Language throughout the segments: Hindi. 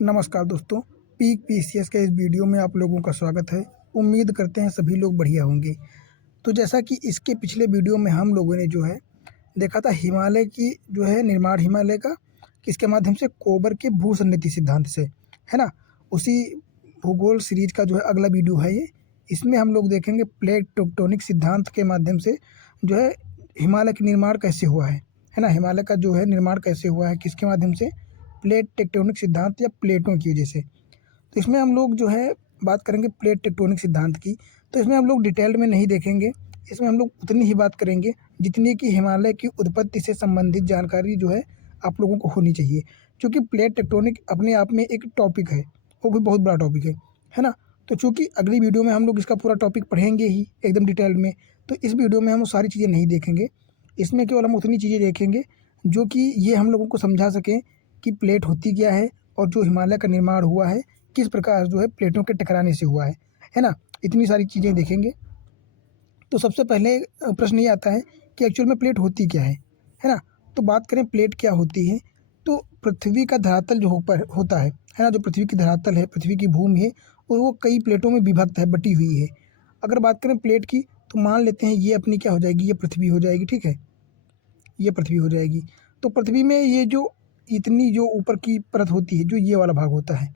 नमस्कार दोस्तों, पीक पीसीएस के इस वीडियो में आप लोगों का स्वागत है। उम्मीद करते हैं सभी लोग बढ़िया होंगे। तो जैसा कि इसके पिछले वीडियो में हम लोगों ने जो है देखा था हिमालय की जो है निर्माण हिमालय का किसके माध्यम से, कोबर के भूसन्निधि सिद्धांत से, है ना। उसी भूगोल सीरीज का जो है अगला वीडियो है ये। इसमें हम लोग देखेंगे प्लेट टेक्टोनिक सिद्धांत के माध्यम से जो है हिमालय का निर्माण कैसे हुआ है ना। हिमालय का जो है निर्माण कैसे हुआ है, किसके माध्यम से, प्लेट टेक्टोनिक सिद्धांत या प्लेटों की वजह से। तो इसमें हम लोग जो है बात करेंगे प्लेट टेक्टोनिक सिद्धांत की। तो इसमें हम लोग डिटेल में नहीं देखेंगे, इसमें हम लोग उतनी ही बात करेंगे जितनी कि हिमालय की उत्पत्ति से संबंधित जानकारी जो है आप लोगों को होनी चाहिए। क्योंकि प्लेट टेक्टोनिक अपने आप में एक टॉपिक है, वो भी बहुत बड़ा टॉपिक है ना। तो चूँकि अगली वीडियो में हम लोग इसका पूरा टॉपिक पढ़ेंगे ही एकदम डिटेल में, तो इस वीडियो में हम वो सारी चीज़ें नहीं देखेंगे। इसमें केवल हम उतनी चीज़ें देखेंगे जो कि ये हम लोगों को समझा सकें कि प्लेट होती क्या है और जो हिमालय का निर्माण हुआ है किस प्रकार जो है प्लेटों के टकराने से हुआ है ना। इतनी सारी चीज़ें देखेंगे। तो सबसे पहले प्रश्न ये आता है कि एक्चुअल में प्लेट होती क्या है ना। तो बात करें प्लेट क्या होती है, तो पृथ्वी का धरातल जो ऊपर होता है ना, जो पृथ्वी की धरातल है, पृथ्वी की भूमि है, और वो कई प्लेटों में विभक्त है, बटी हुई है। अगर बात करें प्लेट की, तो मान लेते हैं ये अपनी क्या हो जाएगी, ये पृथ्वी हो जाएगी, ठीक है, ये पृथ्वी हो जाएगी। तो पृथ्वी में ये जो इतनी जो ऊपर की परत होती है, जो ये वाला भाग होता है,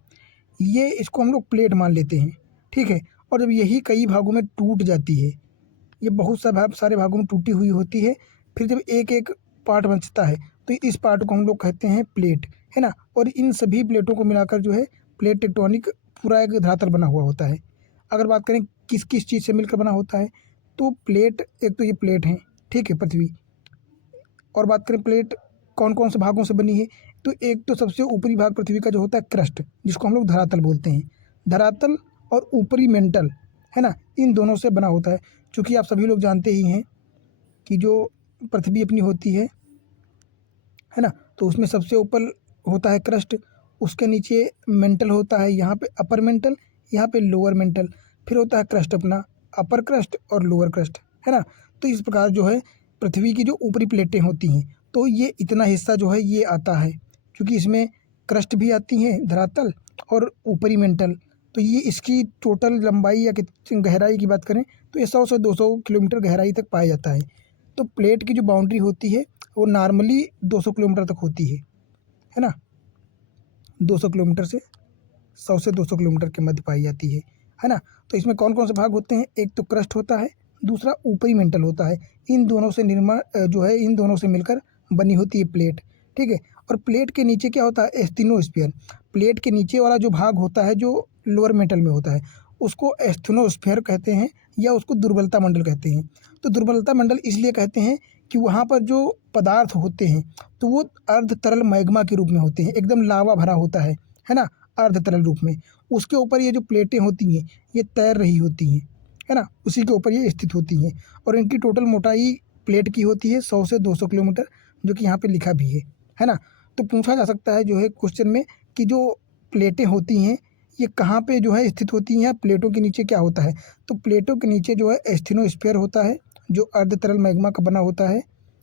ये इसको हम लोग प्लेट मान लेते हैं, ठीक है। और जब यही कई भागों में टूट जाती है, ये बहुत सारे भागों में टूटी हुई होती है, फिर जब एक एक पार्ट बचता है तो इस पार्ट को हम लोग कहते हैं प्लेट, है ना। और इन सभी प्लेटों को मिलाकर जो है प्लेट टेक्टोनिक पूरा एक धरातल बना हुआ होता है। अगर बात करें किस किस चीज़ से मिलकर बना होता है, तो प्लेट, एक तो ये प्लेट है, ठीक है, पृथ्वी। और बात करें प्लेट कौन कौन से भागों से बनी है, तो एक तो सबसे ऊपरी भाग पृथ्वी का जो होता है क्रस्ट, जिसको हम लोग धरातल बोलते हैं। धरातल और ऊपरी मेंटल, है ना, इन दोनों से बना होता है। क्योंकि आप सभी लोग जानते ही हैं कि जो पृथ्वी अपनी होती है ना, तो उसमें सबसे ऊपर होता है क्रस्ट, उसके नीचे मेंटल होता है, यहाँ पे अपर मेंटल, यहाँ पे लोअर मेंटल, फिर होता है क्रस्ट अपना, अपर क्रस्ट और लोअर क्रस्ट, है ना। तो इस प्रकार जो है पृथ्वी की जो ऊपरी प्लेटें होती हैं, तो ये इतना हिस्सा जो है ये आता है, क्योंकि इसमें क्रस्ट भी आती हैं, धरातल और ऊपरी मेंटल। तो ये इसकी टोटल लंबाई या गहराई की बात करें तो ये 100 से 200 किलोमीटर गहराई तक पाया जाता है। तो प्लेट की जो बाउंड्री होती है वो नॉर्मली 200 किलोमीटर तक होती है ना। 200 किलोमीटर से 100 से 200 किलोमीटर के मध्य पाई जाती है ना। तो इसमें कौन कौन से भाग होते हैं, एक तो क्रस्ट होता है, दूसरा ऊपरी मेंटल होता है। इन दोनों से निर्माण जो है इन दोनों से मिलकर बनी होती है प्लेट, ठीक है। और प्लेट के नीचे क्या होता है, एस्थेनोस्फीयर। प्लेट के नीचे वाला जो भाग होता है, जो लोअर मेंटल में होता है, उसको एस्थेनोस्फीयर कहते हैं या उसको दुर्बलता मंडल कहते हैं। तो दुर्बलता मंडल इसलिए कहते हैं कि वहाँ पर जो पदार्थ होते हैं तो वो अर्ध तरल मैग्मा के रूप में होते हैं, एकदम लावा भरा होता है ना, अर्ध तरल रूप में। उसके ऊपर ये जो प्लेटें होती हैं ये तैर रही होती हैं, है ना, उसी के ऊपर ये स्थित होती हैं। और इनकी टोटल मोटाई प्लेट की होती है 100 से 200 किलोमीटर, जो कि यहाँ पे लिखा भी है ना। तो पूछा जा सकता है जो है क्वेश्चन में कि जो प्लेटें होती हैं ये कहाँ पे जो है स्थित होती हैं, प्लेटों के नीचे क्या होता है। तो प्लेटों के नीचे जो है एस्थेनोस्फीयर होता है, जो अर्ध तरल मैग्मा का बना होता है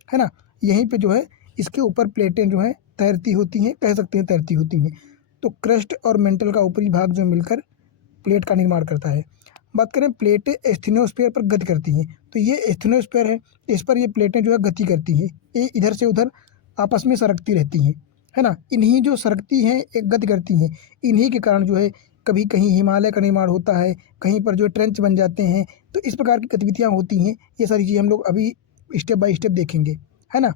ना। यहीं पे जो है इसके ऊपर प्लेटें जो हैं तैरती होती हैं, कह सकते हैं तैरती होती हैं। तो क्रस्ट और मेंटल का ऊपरी भाग जो मिलकर प्लेट का निर्माण करता है। बात करें प्लेटें एस्थेनोस्फीयर पर गति करती हैं, तो ये एस्थेनोस्फीयर है, इस पर ये प्लेटें जो है गति करती हैं, ये इधर से उधर आपस में सरकती रहती हैं, है ना। इन्हीं जो सरकती हैं, एक गति करती हैं, इन्हीं के कारण जो है कभी कहीं हिमालय का निर्माण होता है, कहीं पर जो ट्रेंच बन जाते हैं। तो इस प्रकार की गतिविधियाँ होती हैं, ये सारी चीज़ें हम लोग अभी स्टेप बाय स्टेप देखेंगे, है ना।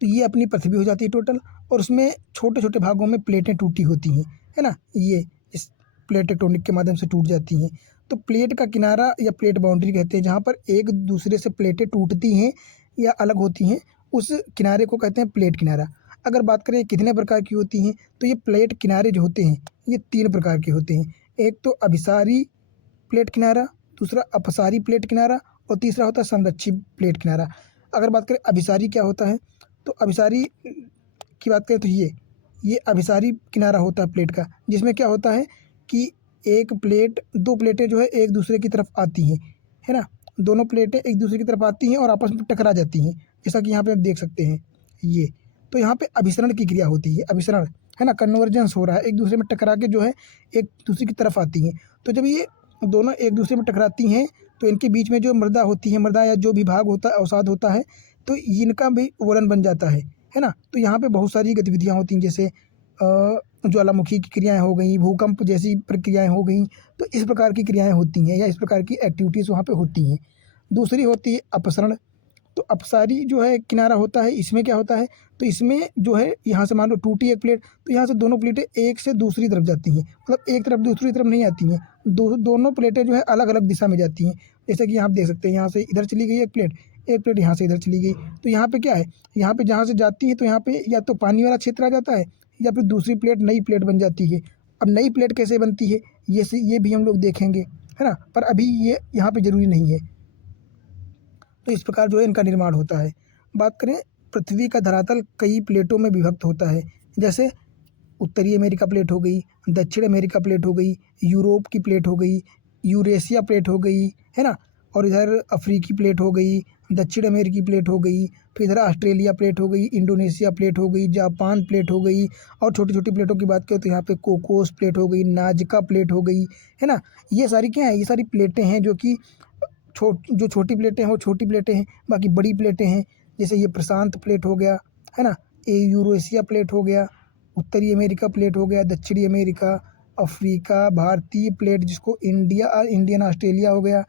तो ये अपनी पृथ्वी हो जाती है टोटल, और उसमें छोटे छोटे भागों में प्लेटें टूटी होती हैं, है ना। ये इस प्लेट टेक्टोनिक के माध्यम से टूट जाती हैं। तो प्लेट का किनारा या प्लेट बाउंड्री कहते हैं, जहाँ पर एक दूसरे से प्लेटें टूटती हैं या अलग होती हैं, उस किनारे को कहते हैं प्लेट किनारा। अगर बात करें कितने प्रकार की होती हैं, तो ये प्लेट किनारे जो होते हैं ये 3 प्रकार के होते हैं। एक तो अभिसारी प्लेट किनारा, दूसरा अपसारी प्लेट किनारा, और तीसरा होता है संरक्षी प्लेट किनारा। अगर बात करें अभिसारी क्या होता है, तो अभिसारी की बात करें तो ये अभिसारी किनारा होता है प्लेट का, जिसमें क्या होता है कि दो प्लेटें जो है एक दूसरे की तरफ आती हैं, है ना। दोनों प्लेटें एक दूसरे की तरफ आती हैं और आपस में टकरा जाती हैं, जैसा कि यहाँ पे आप देख सकते हैं ये। तो यहाँ पे अभिसरण की क्रिया होती है, अभिसरण है ना, कन्वर्जेंस हो रहा है, एक दूसरे में टकरा के जो है एक दूसरे की तरफ आती हैं। तो जब ये दोनों एक दूसरे में टकराती हैं तो इनके बीच में जो मृदा होती है, मृदा या जो भी भाग होता है, अवसाद होता है, तो इनका भी वलन बन जाता है ना। तो यहाँ पे बहुत सारी गतिविधियाँ होती हैं, जैसे ज्वालामुखी की क्रियाएँ हो गई, भूकंप जैसी प्रक्रियाएँ हो गई। तो इस प्रकार की क्रियाएँ होती हैं या इस प्रकार की एक्टिविटीज़ वहाँ पे होती हैं। दूसरी होती है अपसरण। तो अपसारी जो है किनारा होता है, इसमें क्या होता है, तो इसमें जो है यहाँ से मान लो टूटी एक प्लेट, तो यहाँ से दोनों प्लेटें एक से दूसरी तरफ जाती हैं, मतलब एक तरफ दूसरी तरफ नहीं आती हैं, दोनों प्लेटें जो है अलग अलग दिशा में जाती हैं। जैसे कि यहाँ आप देख सकते हैं, यहाँ से इधर चली गई एक प्लेट यहाँ से इधर चली गई। तो यहाँ पे क्या है, यहाँ पे जहाँ से जाती है तो यहाँ पे या तो पानी वाला क्षेत्र आ जाता है या फिर दूसरी प्लेट नई प्लेट बन जाती है। अब नई प्लेट कैसे बनती है ये भी हम लोग देखेंगे, है ना, पर अभी ये यहाँ पे ज़रूरी नहीं है। तो इस प्रकार जो है इनका निर्माण होता है। बात करें, पृथ्वी का धरातल कई प्लेटों में विभक्त होता है, जैसे उत्तरी अमेरिका प्लेट हो गई, दक्षिण अमेरिका प्लेट हो गई, यूरोप की प्लेट हो गई, यूरेशिया प्लेट हो गई, है ना, और इधर अफ्रीकी प्लेट हो गई, दक्षिण अमेरिकी प्लेट हो गई, फिर इधर ऑस्ट्रेलिया प्लेट हो गई, इंडोनेशिया प्लेट हो गई, जापान प्लेट हो गई। और छोटी छोटी प्लेटों की बात करें तो यहाँ पे कोकोस प्लेट हो गई, नाजका प्लेट हो गई, है ना। ये सारी क्या है, ये सारी प्लेटें हैं जो कि जो छोटी प्लेटें हैं वो छोटी प्लेटें हैं, बाकी बड़ी प्लेटें हैं। जैसे ये प्रशांत प्लेट हो गया, है ना, ये यूरेशिया प्लेट हो गया, उत्तरी अमेरिका प्लेट हो गया, दक्षिणी अमेरिका, अफ्रीका, भारतीय प्लेट जिसको इंडियन ऑस्ट्रेलिया हो गया,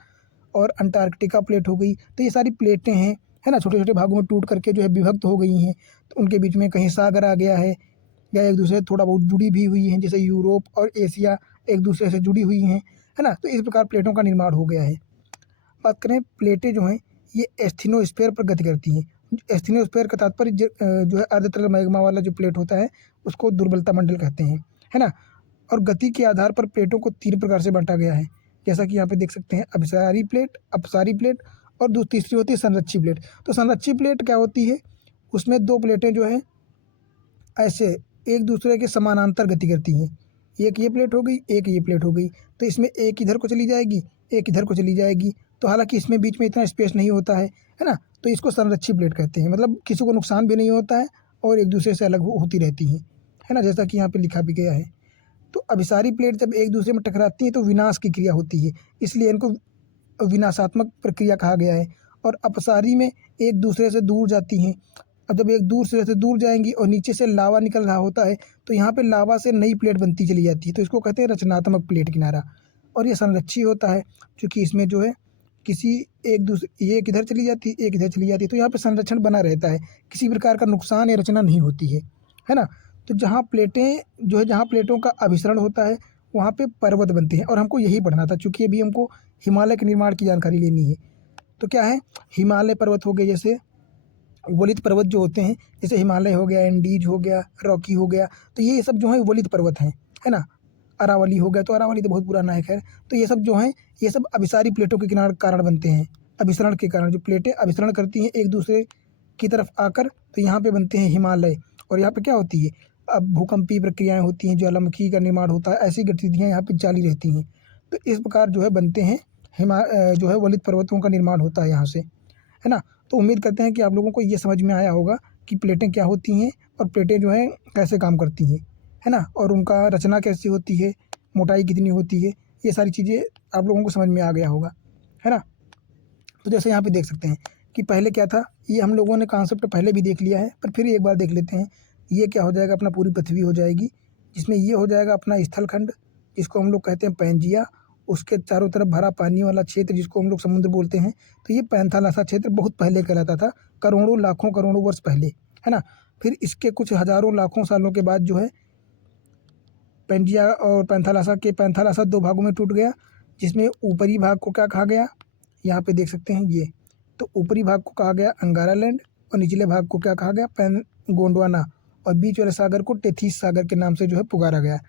और अंटार्कटिका प्लेट हो गई। तो ये सारी प्लेटें हैं, है ना, छोटे छोटे भागों में टूट करके जो है विभक्त हो गई हैं। तो उनके बीच में कहीं सागर आ गया है या एक दूसरे से थोड़ा बहुत जुड़ी भी हुई हैं, जैसे यूरोप और एशिया एक दूसरे से जुड़ी हुई हैं, है ना। तो इस प्रकार प्लेटों का निर्माण हो गया है। बात करें, प्लेटें जो हैं ये एस्थेनोस्फीयर पर गति करती हैं। एस्थेनोस्फीयर का तात्पर्य जो है अर्धतल मैग्मा वाला जो प्लेट होता है उसको दुर्बलता मंडल कहते हैं, है ना। और गति के आधार पर प्लेटों को 3 प्रकार से बांटा गया है, जैसा कि यहाँ पे देख सकते हैं, अभिसारी प्लेट, अपसारी प्लेट और तीसरी होती है संरक्षी प्लेट। तो संरक्षी प्लेट क्या होती है, उसमें 2 प्लेटें जो है ऐसे एक दूसरे के समानांतर गति करती हैं। एक ये प्लेट हो गई, एक ये प्लेट हो गई, तो इसमें एक इधर को चली जाएगी, एक इधर को चली जाएगी। तो हालांकि इसमें बीच में इतना स्पेस नहीं होता है ना। तो इसको संरक्षी प्लेट कहते हैं, मतलब किसी को नुकसान भी नहीं होता है और एक दूसरे से अलग होती रहती हैं, है ना, जैसा कि यहाँ पे लिखा भी गया है। तो अभिसारी प्लेट जब एक दूसरे में टकराती हैं तो विनाश की क्रिया होती है, इसलिए इनको विनाशात्मक प्रक्रिया कहा गया है। और अपसारी में एक दूसरे से दूर जाती हैं। अब जब एक दूसरे से दूर जाएंगी और नीचे से लावा निकल रहा होता है तो यहाँ पे लावा से नई प्लेट बनती चली जाती है, तो इसको कहते हैं रचनात्मक प्लेट किनारा। और ये संरक्षी होता है क्योंकि इसमें जो है किसी एक दूसरे एक इधर चली जाती है, एक इधर चली जाती है, तो यहाँ पे संरक्षण बना रहता है, किसी प्रकार का नुकसान या रचना नहीं होती है ना। तो जहाँ प्लेटें जो है, जहाँ प्लेटों का अभिसरण होता है वहाँ पे पर्वत बनते हैं, और हमको यही पढ़ना था क्योंकि अभी हमको हिमालय के निर्माण की जानकारी लेनी है। तो क्या है, हिमालय पर्वत हो गए, जैसे वलित पर्वत जो होते हैं, जैसे हिमालय हो गया, एंडीज हो गया, रॉकी हो गया, तो ये सब जो है वलित पर्वत हैं, है ना। अरावली हो गया, तो अरावली तो बहुत पुराना है खैर। तो ये सब जो हैं ये सब अभिसारी प्लेटों के किनारे कारण बनते हैं, अभिसरण के कारण। जो प्लेटें अभिसरण करती हैं एक दूसरे की तरफ आकर, तो यहाँ पे बनते हैं हिमालय। और यहाँ पे क्या होती है, अब भूकंपीय प्रक्रियाएँ होती हैं, ज्वालामुखी का निर्माण होता है, ऐसी गतिविधियाँ यहाँ पे जारी रहती हैं। तो इस प्रकार जो है बनते हैं जो है वलित पर्वतों का निर्माण होता है यहाँ से, है ना। तो उम्मीद करते हैं कि आप लोगों को ये समझ में आया होगा कि प्लेटें क्या होती हैं और प्लेटें जो हैं कैसे काम करती हैं, है ना, और उनका रचना कैसी होती है, मोटाई कितनी होती है, ये सारी चीज़ें आप लोगों को समझ में आ गया होगा, है ना। तो जैसे यहाँ पे देख सकते हैं कि पहले क्या था, ये हम लोगों ने कॉन्सेप्ट पहले भी देख लिया है, पर फिर एक बार देख लेते हैं। ये क्या हो जाएगा, अपना पूरी पृथ्वी हो जाएगी, जिसमें ये हो जाएगा अपना स्थलखंड, जिसको हम लोग कहते हैं पैंजिया। उसके चारों तरफ भरा पानी वाला क्षेत्र जिसको हम लोग समुद्र बोलते हैं। तो ये पैंथालासा क्षेत्र बहुत पहले कहलाता था, करोड़ों लाखों करोड़ों वर्ष पहले, है ना। फिर इसके कुछ हज़ारों लाखों सालों के बाद जो है पैंजिया और पैंथालासा 2 भागों में टूट गया, जिसमें ऊपरी भाग को क्या कहा गया, यहाँ पे देख सकते हैं ये। तो ऊपरी भाग को कहा गया अंगारा लैंड और निचले भाग को क्या कहा गया, गोंडवाना, और बीच वाले सागर को टेथीस सागर के नाम से जो है पुकारा गया।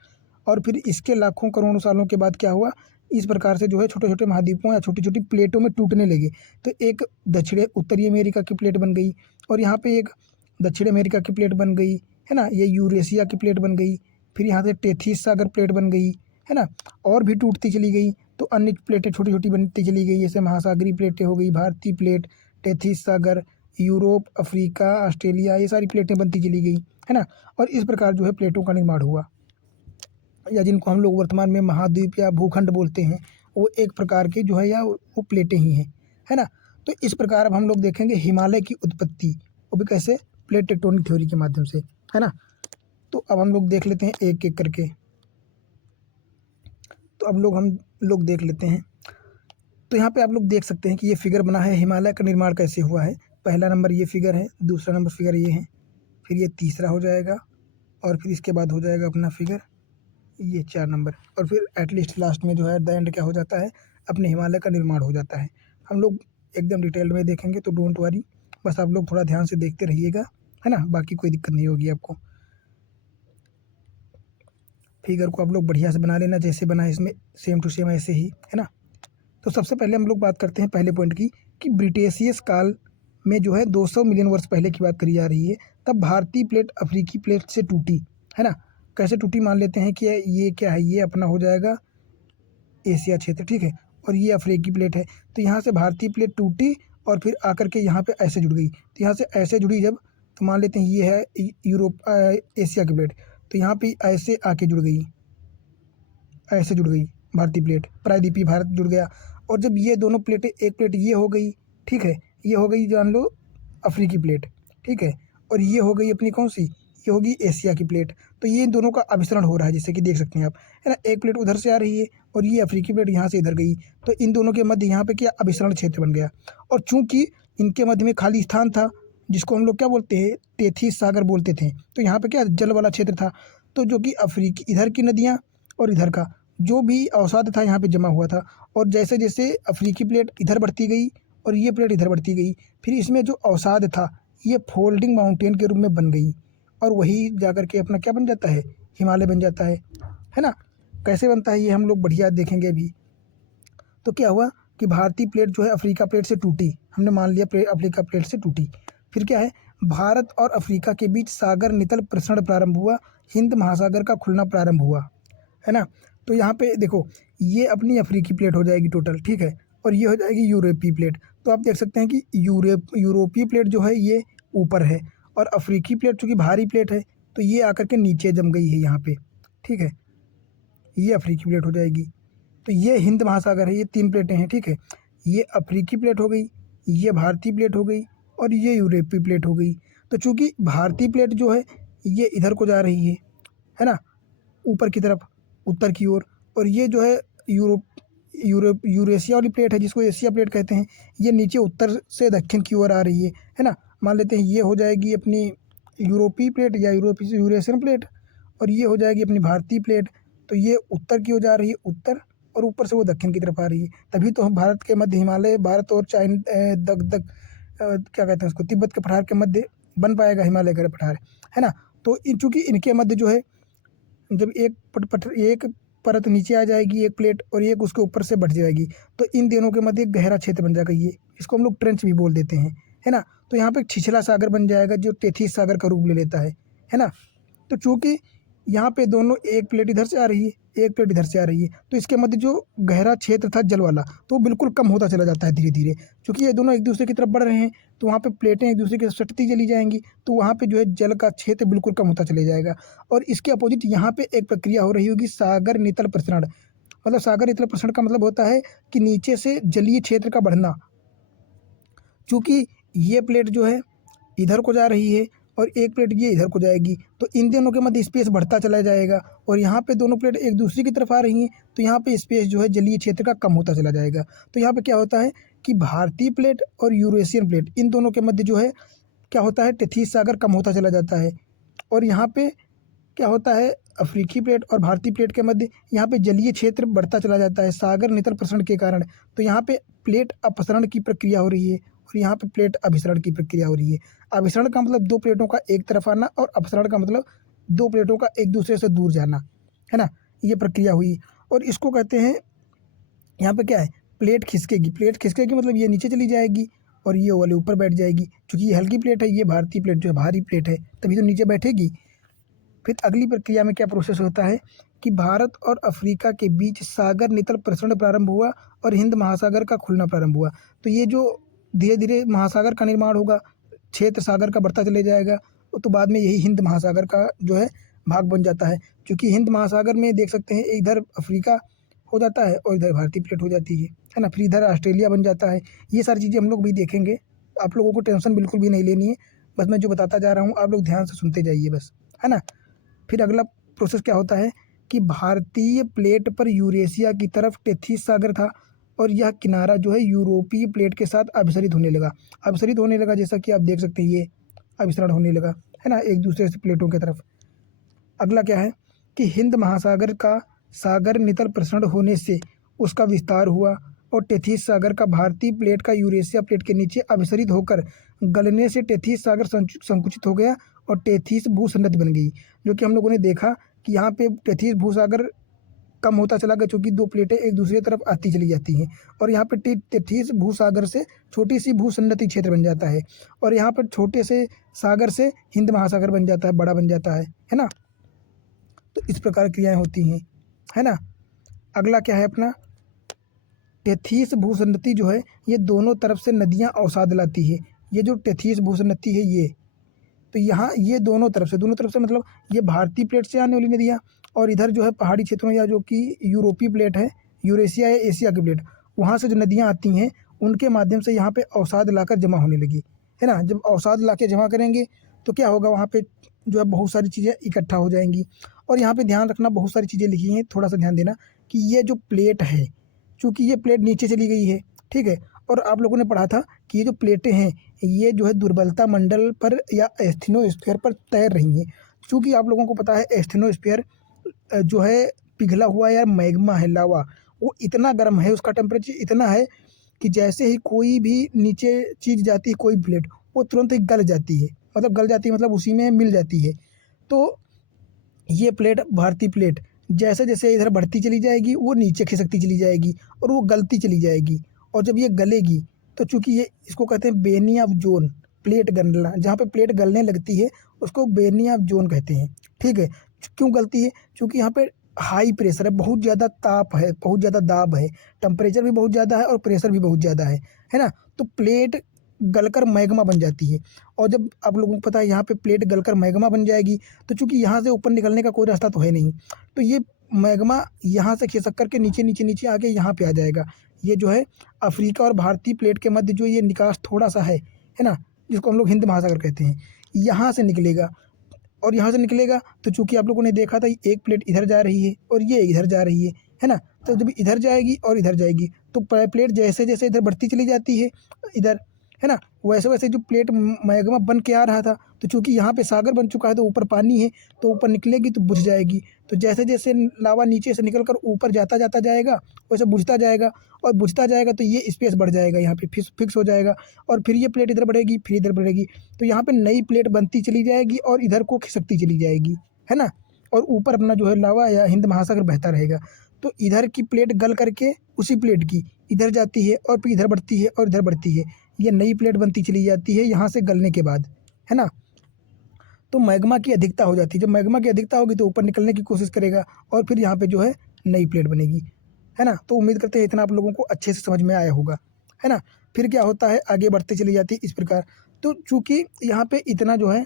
और फिर इसके लाखों करोड़ों सालों के बाद क्या हुआ, इस प्रकार से जो है छोटे छोटे महाद्वीपों या छोटी छोटी प्लेटों में टूटने लगे। तो एक उत्तरी अमेरिका की प्लेट बन गई, और यहाँ पे एक दक्षिण अमेरिका की प्लेट बन गई, है ना, ये यूरेशिया की प्लेट बन गई। फिर यहाँ से टेथीस सागर प्लेट बन गई, है ना, और भी टूटती चली गई। तो अन्य प्लेटें छोटी छोटी बनती चली गई, जैसे महासागरीय प्लेटें हो गई, भारतीय प्लेट, टेथीस सागर, यूरोप, अफ्रीका, ऑस्ट्रेलिया, ये सारी प्लेटें बनती चली गई, है ना। और इस प्रकार जो है प्लेटों का निर्माण हुआ, या जिनको हम लोग वर्तमान में महाद्वीप या भूखंड बोलते हैं, वो एक प्रकार के जो है या वो प्लेटें ही हैं, है ना। तो इस प्रकार अब हम लोग देखेंगे हिमालय की उत्पत्ति, वो भी कैसे, प्लेट टेक्टोनिक थ्योरी के माध्यम से, है ना। तो अब हम लोग देख लेते हैं एक एक करके। तो अब हम लोग देख लेते हैं। तो यहाँ पे आप लोग देख सकते हैं कि ये फिगर बना है, हिमालय का निर्माण कैसे हुआ है। पहला नंबर ये फिगर है, दूसरा नंबर फिगर ये है, फिर ये तीसरा हो जाएगा, और फिर इसके बाद हो जाएगा अपना फिगर ये 4 नंबर, और फिर एटलीस्ट लास्ट में जो है द एंड क्या हो जाता है, अपने हिमालय का निर्माण हो जाता है। हम लोग एकदम डिटेल में देखेंगे, तो डोंट वरी, बस आप लोग थोड़ा ध्यान से देखते रहिएगा, है ना। बाकी कोई दिक्कत नहीं होगी आपको। फिगर को आप लोग बढ़िया से बना लेना, जैसे बना है इसमें सेम टू सेम ऐसे ही, है ना। तो सबसे पहले हम लोग बात करते हैं पहले पॉइंट की, कि ब्रिटेशियस काल में जो है 200 मिलियन वर्ष पहले की बात करी जा रही है, तब भारतीय प्लेट अफ्रीकी प्लेट से टूटी, है ना। कैसे टूटी, मान लेते हैं कि ये क्या है, ये अपना हो जाएगा एशिया क्षेत्र, ठीक है, और ये अफ्रीकी प्लेट है। तो यहाँ से भारतीय प्लेट टूटी और फिर आकर के यहाँ पे ऐसे जुड़ गई। तो यहाँ से ऐसे जुड़ी जब, तो मान लेते हैं ये है यूरोप एशिया की प्लेट, तो यहाँ पे ऐसे आके जुड़ गई, ऐसे जुड़ गई भारतीय प्लेट, प्रायद्वीपीय भारत जुड़ गया। और जब ये दोनों प्लेटें, एक प्लेट ये हो गई, ठीक है, ये हो गई जान लो अफ्रीकी प्लेट, ठीक है, और ये हो गई अपनी कौन सी, ये होगी एशिया की प्लेट। तो ये इन दोनों का अभिसरण हो रहा है, जैसे कि देख सकते हैं आप, है ना। एक प्लेट उधर से आ रही है और ये अफ्रीकी प्लेट यहाँ से इधर गई, तो इन दोनों के मध्य यहाँ पे क्या अभिसरण क्षेत्र बन गया। और चूंकि इनके मध्य में खाली स्थान था, जिसको हम लोग क्या बोलते हैं, तेथीस सागर बोलते थे, तो यहाँ पे क्या जल वाला क्षेत्र था। तो जो कि अफ्रीकी इधर की नदियाँ और इधर का जो भी अवसाद था यहाँ पे जमा हुआ था, और जैसे जैसे अफ्रीकी प्लेट इधर बढ़ती गई और ये प्लेट इधर बढ़ती गई, फिर इसमें जो अवसाद था ये फोल्डिंग माउंटेन के रूप में बन गई, और वही जाकर के अपना क्या बन जाता है, हिमालय बन जाता है ना। कैसे बनता है ये हम लोग बढ़िया देखेंगे अभी। तो क्या हुआ कि भारतीय प्लेट जो है अफ्रीका प्लेट से टूटी, हमने मान लिया अफ्रीका प्लेट से टूटी। फिर क्या है, भारत और अफ्रीका के बीच सागर नितल प्रसरण प्रारंभ हुआ, हिंद महासागर का खुलना प्रारंभ हुआ, है ना। तो यहाँ पे देखो, ये अपनी अफ्रीकी प्लेट हो जाएगी टोटल, ठीक है, और ये हो जाएगी यूरोपीय प्लेट। तो आप देख सकते हैं कि यूरोपीय प्लेट जो है ये ऊपर है, और अफ्रीकी प्लेट चूँकि भारी प्लेट है तो ये आकर के नीचे जम गई है यहाँ पे, ठीक है, ये अफ्रीकी प्लेट हो जाएगी। तो ये हिंद महासागर है, ये 3 प्लेटें हैं, ठीक है, ये अफ्रीकी प्लेट हो गई, ये भारतीय प्लेट हो गई, और ये यूरोपीय प्लेट हो गई। तो चूँकि भारतीय प्लेट जो है ये इधर को जा रही है ना, ऊपर की तरफ, उत्तर की ओर, और ये जो है यूरेशिया वाली प्लेट है, जिसको एशिया प्लेट कहते हैं, ये नीचे उत्तर से दक्षिण की ओर आ रही है ना। मान लेते हैं ये हो जाएगी अपनी यूरोपीय प्लेट या यूरेशियन प्लेट, और ये हो जाएगी अपनी भारतीय प्लेट। तो ये उत्तर की ओर जा रही है, उत्तर, और ऊपर से वो दक्षिण की तरफ आ रही है। तभी तो हम भारत के मध्य हिमालय, भारत और क्या कहते हैं उसको, तिब्बत के पठार के मध्य बन पाएगा हिमालय का पठार, है ना। तो चूँकि इनके मध्य जो है, जब एक परत नीचे आ जाएगी एक प्लेट, और एक उसके ऊपर से बढ़ जाएगी, तो इन दोनों के मध्य एक गहरा क्षेत्र बन जाएगा, ये इसको हम लोग ट्रेंच भी बोल देते हैं, है ना। तो यहाँ पे एक छिछला सागर बन जाएगा, जो तेथीस सागर का रूप ले लेता है ना। तो चूँकि यहाँ पे दोनों, एक प्लेट इधर से आ रही है, एक प्लेट इधर से आ रही है, तो इसके मध्य जो गहरा क्षेत्र था जल वाला, तो बिल्कुल कम होता चला जाता है धीरे धीरे। क्योंकि ये दोनों एक दूसरे की तरफ बढ़ रहे हैं, तो वहाँ पे प्लेटें एक दूसरे की सटती चली जाएंगी, तो वहाँ पे जो है जल का क्षेत्र बिल्कुल कम होता चले जाएगा। और इसके अपोजिट यहाँ पे एक प्रक्रिया हो रही होगी, सागर नितल प्रसरण। मतलब सागर नितल प्रसरण का मतलब होता है कि नीचे से जलीय क्षेत्र का बढ़ना। चूँकि ये प्लेट जो है इधर को जा रही है और एक प्लेट ये इधर को जाएगी, तो इन दोनों के मध्य स्पेस बढ़ता चला जाएगा, और यहाँ पे दोनों प्लेट एक दूसरे की तरफ आ रही हैं, तो यहाँ पे स्पेस जो है जलीय क्षेत्र का कम होता चला जाएगा। तो यहाँ पे क्या होता है कि भारतीय प्लेट और यूरेशियन प्लेट, इन दोनों के मध्य जो है क्या होता है, टेथीस सागर कम होता चला जाता है। और यहाँ पे क्या होता है, अफ्रीकी प्लेट और भारतीय प्लेट के मध्य यहाँ पे जलीय क्षेत्र बढ़ता चला जाता है सागर नितल प्रसरण के कारण। तो यहाँ पे प्लेट अपसरण की प्रक्रिया हो रही है, और यहाँ पे प्लेट अभिसरण की प्रक्रिया हो रही है। अभिसरण का मतलब 2 प्लेटों का एक तरफ आना, और अपसरण का मतलब 2 प्लेटों का एक दूसरे से दूर जाना, है ना। ये प्रक्रिया हुई, और इसको कहते हैं, यहाँ पे क्या है, प्लेट खिसकेगी। प्लेट खिसकेगी मतलब ये नीचे चली जाएगी और ये वाले ऊपर बैठ जाएगी। क्योंकि ये हल्की प्लेट है, ये भारतीय प्लेट जो है भारी प्लेट है, तभी तो नीचे बैठेगी। फिर अगली प्रक्रिया में क्या प्रोसेस होता है कि भारत और अफ्रीका के बीच सागर नितल प्रसरण प्रारंभ हुआ और हिंद महासागर का खुलना प्रारंभ हुआ। तो ये जो धीरे धीरे महासागर का निर्माण होगा, क्षेत्र सागर का बढ़ता चले जाएगा, तो बाद में यही हिंद महासागर का जो है भाग बन जाता है। क्योंकि हिंद महासागर में देख सकते हैं इधर अफ्रीका हो जाता है और इधर भारतीय प्लेट हो जाती है ना। फिर इधर ऑस्ट्रेलिया बन जाता है। ये सारी चीज़ें हम लोग भी देखेंगे। आप लोगों को टेंशन बिल्कुल भी नहीं लेनी है, बस मैं जो बताता जा रहा हूँ आप लोग ध्यान से सुनते जाइए बस, है ना। फिर अगला प्रोसेस क्या होता है कि भारतीय प्लेट पर यूरेशिया की तरफ टेथीस सागर था और यह किनारा जो है यूरोपीय प्लेट के साथ अभिसरित होने लगा। अभिसरित होने लगा जैसा कि आप देख सकते हैं, ये अभिसरण होने लगा, है ना, एक दूसरे से प्लेटों की तरफ। अगला क्या है कि हिंद महासागर का सागर नितल प्रसरण होने से उसका विस्तार हुआ और टेथीस सागर का भारतीय प्लेट का यूरेशिया प्लेट के नीचे अभिसरित होकर गलने से टेथीस सागर संकुचित हो गया और टेथीस भूसंनति बन गई। जो कि हम लोगों ने देखा कि यहाँ पे टेथीस भूसागर कम होता चला गया, क्योंकि दो प्लेटें एक दूसरी तरफ आती चली जाती हैं और यहाँ पे टेथीस भूसागर से छोटी सी भूसंनति क्षेत्र बन जाता है और यहाँ पर छोटे से सागर से हिंद महासागर बन जाता है, बड़ा बन जाता है ना। तो इस प्रकार क्रियाएं होती हैं, है ना। अगला क्या है अपना, टेथीस भूसंनति जो है ये दोनों तरफ से नदियां अवसाद लाती है। ये जो टेथीस भूसंनति है ये, तो यहाँ ये दोनों तरफ से मतलब ये भारतीय प्लेट से आने वाली नदियाँ और इधर जो है पहाड़ी क्षेत्रों या जो कि यूरोपीय प्लेट है, यूरेशिया या एशिया की प्लेट, वहाँ से जो नदियाँ आती हैं उनके माध्यम से यहाँ पे अवसाद लाकर जमा होने लगी, है ना। जब अवसाद ला के जमा करेंगे तो क्या होगा, वहाँ पे जो है बहुत सारी चीज़ें इकट्ठा हो जाएंगी। और यहाँ पे ध्यान रखना, बहुत सारी चीज़ें लिखी हैं, थोड़ा सा ध्यान देना कि ये जो प्लेट है, चूँकि ये प्लेट नीचे चली गई है, ठीक है, और आप लोगों ने पढ़ा था कि ये जो प्लेटें हैं ये जो है दुर्बलता मंडल पर या एस्थेनोस्फीयर पर तैर रही हैं। चूँकि आप लोगों को पता है एस्थेनोस्फीयर जो है पिघला हुआ या मैग्मा है, लावा, वो इतना गर्म है, उसका टेम्परेचर इतना है कि जैसे ही कोई भी नीचे चीज़ जाती है, कोई प्लेट, वो तुरंत ही गल जाती है, मतलब उसी में मिल जाती है। तो ये प्लेट, भारतीय प्लेट, जैसे जैसे इधर बढ़ती चली जाएगी वो नीचे खिसकती चली जाएगी और वो गलती चली जाएगी। और जब ये गलेगी तो चूँकि ये इसको कहते हैं बेनी ऑफ जोन, प्लेट गलना, जहाँ पे प्लेट गलने लगती है उसको बेनी ऑफ जोन कहते हैं, ठीक है। क्यों गलती है, क्योंकि यहाँ पे हाई प्रेशर है, बहुत ज़्यादा ताप है, बहुत ज़्यादा दाब है, टेम्परेचर भी बहुत ज़्यादा है और प्रेशर भी बहुत ज़्यादा है ना। तो प्लेट गलकर मैग्मा बन जाती है और जब आप लोगों को पता है यहाँ पे प्लेट गलकर मैग्मा बन जाएगी तो चूँकि यहाँ से ऊपर निकलने का कोई रास्ता तो है नहीं, तो ये मैग्मा यहाँ से खिसक करके नीचे नीचे नीचे आके यहाँ पे आ जाएगा। ये जो है अफ्रीका और भारतीय प्लेट के मध्य जो ये निकास थोड़ा सा है ना, जिसको हम लोग हिंद महासागर कहते हैं, यहाँ से निकलेगा। और यहाँ से निकलेगा तो चूँकि आप लोगों ने देखा था एक प्लेट इधर जा रही है और ये इधर जा रही है ना। तो जब इधर जाएगी और इधर जाएगी तो प्लेट जैसे जैसे इधर बढ़ती चली जाती है इधर, है ना, वैसे वैसे जो प्लेट मैग्मा बन के आ रहा था, तो चूँकि यहाँ पे सागर बन चुका है तो ऊपर पानी है, तो ऊपर निकलेगी तो बुझ जाएगी। तो जैसे जैसे लावा नीचे से निकल कर ऊपर जाता जाता जाएगा वैसे बुझता जाएगा और बुझता जाएगा तो ये स्पेस बढ़ जाएगा, यहाँ पे फिक्स हो जाएगा और फिर ये प्लेट इधर बढ़ेगी, फिर इधर बढ़ेगी, तो यहाँ पे नई प्लेट बनती चली जाएगी और इधर को खिसकती चली जाएगी, है ना। और ऊपर अपना जो है लावा या हिंद महासागर बहता रहेगा। तो इधर की प्लेट गल करके उसी प्लेट की इधर जाती है और फिर इधर बढ़ती है और इधर बढ़ती है, ये नई प्लेट बनती चली जाती है यहाँ से गलने के बाद, है ना। तो मैग्मा की अधिकता हो जाती है, जब मैग्मा की अधिकता होगी तो ऊपर निकलने की कोशिश करेगा और फिर यहाँ पे जो है नई प्लेट बनेगी, है ना। तो उम्मीद करते हैं इतना आप लोगों को अच्छे से समझ में आया होगा, है ना। फिर क्या होता है, आगे बढ़ते चली जाती है इस प्रकार। तो चूँकि यहाँ पे इतना जो है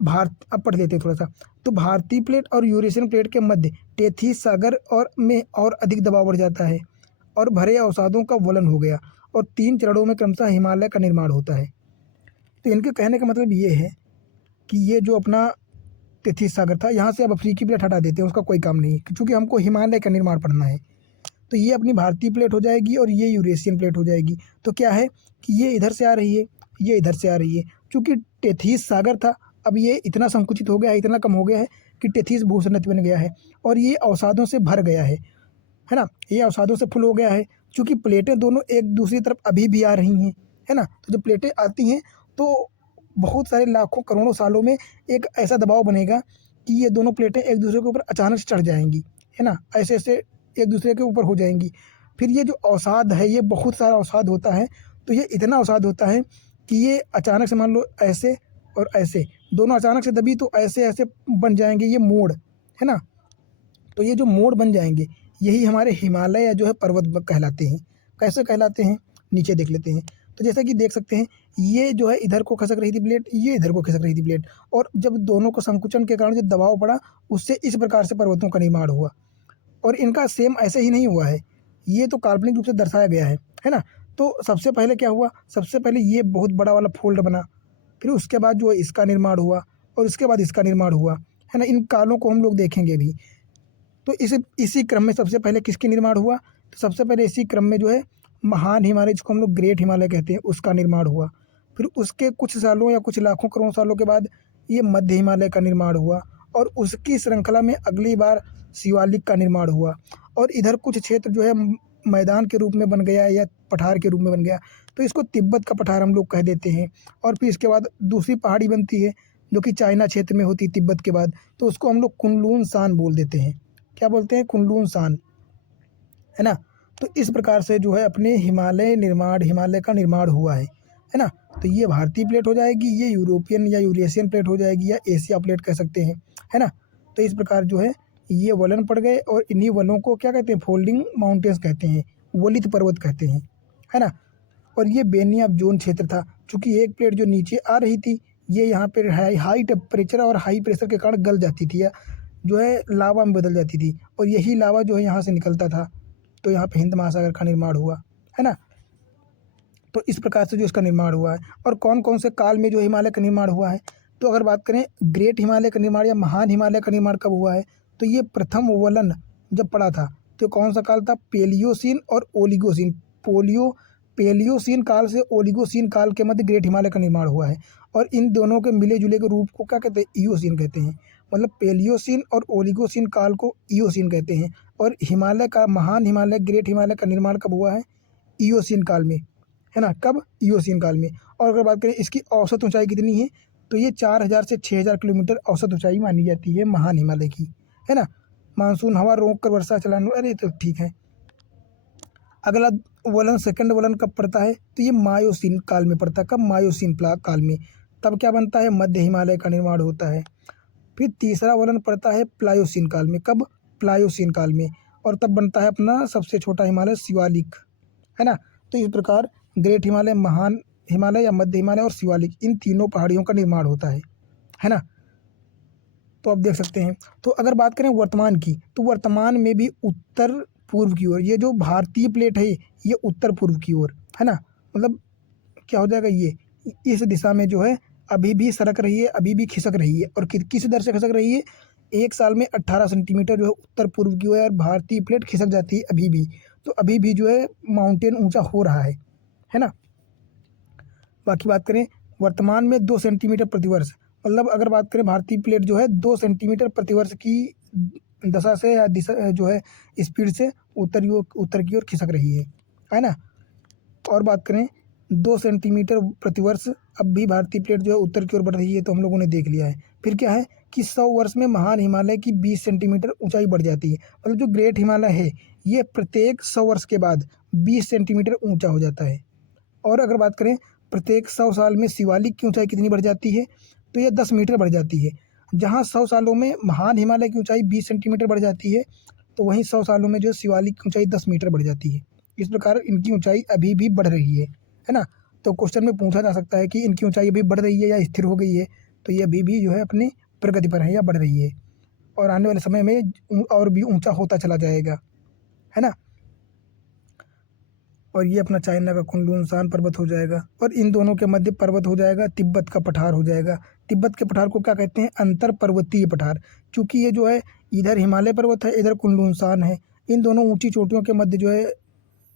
अब पढ़ लेते हैं थोड़ा सा। तो भारतीय प्लेट और यूरेशियन प्लेट के मध्य टेथीस सागर और में और अधिक दबाव बढ़ जाता है और भरे अवसादों का वलन हो गया और 3 चरणों में क्रमशः हिमालय का निर्माण होता है। तो इनके कहने का मतलब ये है कि ये जो अपना टेथीस सागर था, यहाँ से अब अफ्रीकी प्लेट हटा देते हैं, उसका कोई काम नहीं, क्योंकि हमको हिमालय का निर्माण पढ़ना है। तो ये अपनी भारतीय प्लेट हो जाएगी और ये यूरेशियन प्लेट हो जाएगी। तो क्या है कि ये इधर से आ रही है, ये इधर से आ रही है। चूँकि टेथीस सागर था, अब ये इतना संकुचित हो गया है, इतना कम हो गया है कि टेथीस भूसंनति बन गया है और ये अवसादों से भर गया है ना। ये अवसादों से फुल हो गया है, चूँकि प्लेटें दोनों एक दूसरी तरफ अभी भी आ रही हैं, है ना। तो जब प्लेटें आती हैं तो बहुत सारे लाखों करोड़ों सालों में एक ऐसा दबाव बनेगा कि ये दोनों प्लेटें एक दूसरे के ऊपर अचानक से चढ़ जाएंगी, है ना, ऐसे ऐसे एक दूसरे के ऊपर हो जाएंगी। फिर ये जो अवसाद है, ये बहुत सारा अवसाद होता है। तो ये इतना अवसाद होता है कि ये अचानक से, मान लो ऐसे और ऐसे दोनों अचानक से दबी तो ऐसे ऐसे बन जाएंगे ये मोड़, है ना। तो ये जो मोड़ बन जाएंगे यही हमारे हिमालय जो है पर्वत कहलाते हैं। कैसे कहलाते हैं, नीचे देख लेते हैं। तो जैसा कि देख सकते हैं, ये जो है इधर को खिसक रही थी प्लेट, ये इधर को खिसक रही थी प्लेट, और जब दोनों को संकुचन के कारण जो दबाव पड़ा, उससे इस प्रकार से पर्वतों का निर्माण हुआ। और इनका सेम ऐसे ही नहीं हुआ है, ये तो काल्पनिक रूप से दर्शाया गया है ना। तो सबसे पहले क्या हुआ, सबसे पहले ये बहुत बड़ा वाला फोल्ड बना, फिर उसके बाद जो है इसका निर्माण हुआ, और उसके बाद इसका निर्माण हुआ, है ना। इन कालों को हम लोग देखेंगे भी। तो इसी क्रम में सबसे पहले किसके निर्माण हुआ, तो सबसे पहले इसी क्रम में जो है महान हिमालय, जिसको हम लोग ग्रेट हिमालय कहते हैं, उसका निर्माण हुआ। फिर उसके कुछ सालों या कुछ लाखों करोड़ों सालों के बाद ये मध्य हिमालय का निर्माण हुआ, और उसकी श्रृंखला में अगली बार शिवालिक का निर्माण हुआ। और इधर कुछ क्षेत्र जो है मैदान के रूप में बन गया या पठार के रूप में बन गया, तो इसको तिब्बत का पठार हम लोग कह देते हैं। और फिर इसके बाद दूसरी पहाड़ी बनती है जो कि चाइना क्षेत्र में होती है तिब्बत के बाद, तो उसको हम लोग कुनलुन सान बोल देते हैं। क्या बोलते हैं, कुनलुन सान, है ना। तो इस प्रकार से जो है अपने हिमालय का निर्माण हुआ है ना। तो ये भारतीय प्लेट हो जाएगी, ये यूरोपियन या यूरेशियन प्लेट हो जाएगी, या एशिया प्लेट कह सकते हैं, है ना। तो इस प्रकार जो है ये वलन पड़ गए, और इन्हीं वलों को क्या कहते हैं, फोल्डिंग माउंटेन्स कहते हैं, वलित पर्वत कहते हैं, है ना। और ये बेनिया जोन क्षेत्र था, चूँकि एक प्लेट जो नीचे आ रही थी, ये यहाँ पर हाई टेम्परेचर और हाई प्रेशर के कारण गल जाती थी, या जो है लावा में बदल जाती थी, और यही लावा जो है यहाँ से निकलता था, तो यहाँ पे हिंद महासागर का निर्माण हुआ, है ना। तो इस प्रकार से जो इसका निर्माण हुआ है। और कौन कौन से काल में जो हिमालय का निर्माण हुआ है, तो अगर बात करें ग्रेट हिमालय का निर्माण या महान हिमालय का निर्माण कब हुआ है, तो ये प्रथम वलन जब पड़ा था, तो कौन सा काल था, पेलियोसीन और ओलिगोसीन। पेलियोसीन काल से ओलिगोसीन काल के मध्य ग्रेट हिमालय का निर्माण हुआ है। और इन दोनों के मिले जुले के रूप को क्या कहते हैं, ईओसीन कहते हैं। मतलब पेलियोसीन और ओलिगोसीन काल को ईओसीन कहते हैं। और हिमालय का महान हिमालय, ग्रेट हिमालय का निर्माण कब हुआ है, ईओसीन काल में, है ना। कब, ईओसीन काल में। और अगर बात करें इसकी औसत ऊंचाई कितनी है, तो ये 4000 से 6000 किलोमीटर औसत ऊंचाई मानी जाती है महान हिमालय की, है ना। मानसून हवा रोक कर वर्षा चलाने, अरे तो ठीक है। अगला वलन, सेकंड वलन कब पड़ता है, तो ये मायोसीन काल में पड़ता है। कब, मायोसीन काल में। तब क्या बनता है, मध्य हिमालय का निर्माण होता है। फिर तीसरा वलन पड़ता है प्लायोसीन काल में। कब, प्लायोसीन काल में। और तब बनता है अपना सबसे छोटा हिमालय शिवालिक, है ना। तो इस प्रकार ग्रेट हिमालय, महान हिमालय या मध्य हिमालय और शिवालिक, इन तीनों पहाड़ियों का निर्माण होता है ना। तो आप देख सकते हैं। तो अगर बात करें वर्तमान की, तो वर्तमान में भी उत्तर पूर्व की ओर, ये जो भारतीय प्लेट है ये उत्तर पूर्व की ओर, है ना। मतलब क्या हो जाएगा, ये इस दिशा में जो है अभी भी सरक रही है, अभी भी खिसक रही है। और किस दर से खिसक रही है, एक साल में 18 सेंटीमीटर जो है उत्तर पूर्व की ओर, और भारतीय प्लेट खिसक जाती है अभी भी। तो अभी भी जो है माउंटेन ऊंचा हो रहा है ना। बाकी बात करें वर्तमान में 2 सेंटीमीटर प्रतिवर्ष, मतलब अगर बात करें भारतीय प्लेट जो है 2 सेंटीमीटर प्रतिवर्ष की दशा से या दिशा जो है स्पीड से उत्तर की ओर खिसक रही है ना। और बात करें 2 सेंटीमीटर प्रतिवर्ष अब भी भारतीय प्लेट जो है उत्तर की ओर बढ़ रही है, तो हम लोगों ने देख लिया है। फिर क्या है कि 100 वर्ष में महान हिमालय की 20 सेंटीमीटर ऊंचाई बढ़ जाती है। मतलब जो ग्रेट हिमालय है ये प्रत्येक 100 वर्ष के बाद 20 सेंटीमीटर ऊंचा हो जाता है। और अगर बात करें प्रत्येक 100 साल में शिवालिक की ऊंचाई कितनी बढ़ जाती है, तो ये 10 मीटर बढ़ जाती है। जहाँ 100 सालों में महान हिमालय की ऊंचाई 20 सेंटीमीटर बढ़ जाती है, तो वहीं 100 सालों में जो शिवालिक की ऊंचाई 10 मीटर बढ़ जाती है। इस प्रकार इनकी ऊंचाई अभी भी बढ़ रही है ना। तो क्वेश्चन में पूछा जा सकता है कि इनकी ऊंचाई अभी बढ़ रही है या स्थिर हो गई है, तो ये अभी भी जो है अपनी प्रगति पर है या बढ़ रही है, और आने वाले समय में और भी ऊंचा होता चला जाएगा, है ना। और ये अपना चाइना का कुनलुन सान पर्वत हो जाएगा, और इन दोनों के मध्य पर्वत हो जाएगा तिब्बत का पठार हो जाएगा। तिब्बत के पठार को क्या कहते हैं, अंतर पर्वतीय पठार, क्योंकि ये जो है इधर हिमालय पर्वत है, इधर कुनलुन सान है। इन दोनों ऊंची चोटियों के मध्य जो है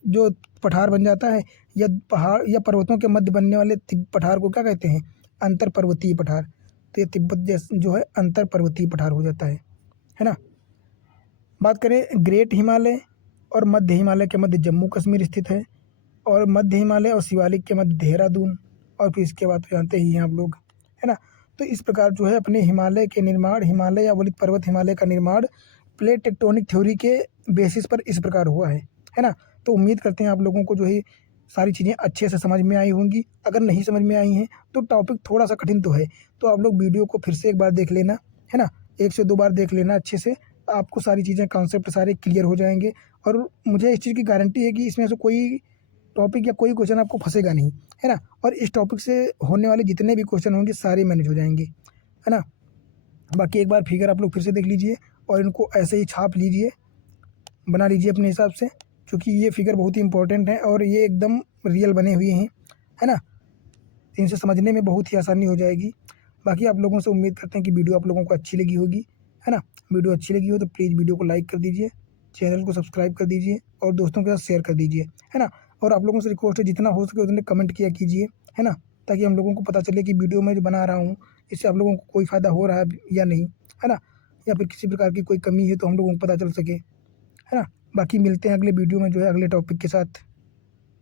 जो पठार बन जाता है, या पहाड़ या पर्वतों के मध्य बनने वाले पठार को क्या कहते हैं, अंतर पर्वतीय पठार। तो ये तिब्बत जैसे जो है अंतर पर्वतीय पठार हो जाता है ना। बात करें ग्रेट हिमालय और मध्य हिमालय के मध्य जम्मू कश्मीर स्थित है, और मध्य हिमालय और शिवालिक के मध्य देहरादून, और फिर इसके बाद तो जानते ही हैं आप लोग, है ना। तो इस प्रकार जो है अपने हिमालय के निर्माण, हिमालय या वलित पर्वत हिमालय का निर्माण प्लेट टेक्टोनिक थ्योरी के बेसिस पर इस प्रकार हुआ है ना। तो उम्मीद करते हैं आप लोगों को जो है सारी चीज़ें अच्छे से समझ में आई होंगी। अगर नहीं समझ में आई हैं तो टॉपिक थोड़ा सा कठिन तो है, तो आप लोग वीडियो को फिर से एक बार देख लेना, है ना। 1 से 2 बार देख लेना अच्छे से, आपको सारी चीज़ें कॉन्सेप्ट सारे क्लियर हो जाएंगे। और मुझे इस चीज़ की गारंटी है कि इसमें से कोई टॉपिक या कोई क्वेश्चन आपको फंसेगा नहीं, है ना। और इस टॉपिक से होने वाले जितने भी क्वेश्चन होंगे सारे मैनेज हो जाएंगे, है ना। बाकी एक बार फिगर आप लोग फिर से देख लीजिए और इनको ऐसे ही छाप लीजिए, बना लीजिए अपने हिसाब से, क्योंकि ये फिगर बहुत ही इंपॉर्टेंट है और ये एकदम रियल बने हुए हैं, है ना। इनसे समझने में बहुत ही आसानी हो जाएगी। बाकी आप लोगों से उम्मीद करते हैं कि वीडियो आप लोगों को अच्छी लगी होगी, है ना। वीडियो अच्छी लगी हो तो प्लीज़ वीडियो को लाइक कर दीजिए, चैनल को सब्सक्राइब कर दीजिए और दोस्तों के साथ शेयर कर दीजिए, है ना। और आप लोगों से रिक्वेस्ट है जितना हो सके उतने कमेंट किया कीजिए, है ना, ताकि हम लोगों को पता चले कि वीडियो मैं जो बना रहा हूँ इससे आप लोगों को कोई फ़ायदा हो रहा है या नहीं, है ना, या फिर किसी प्रकार की कोई कमी है तो हम लोगों को पता चल सके, है ना। बाकी मिलते हैं अगले वीडियो में जो है अगले टॉपिक के साथ।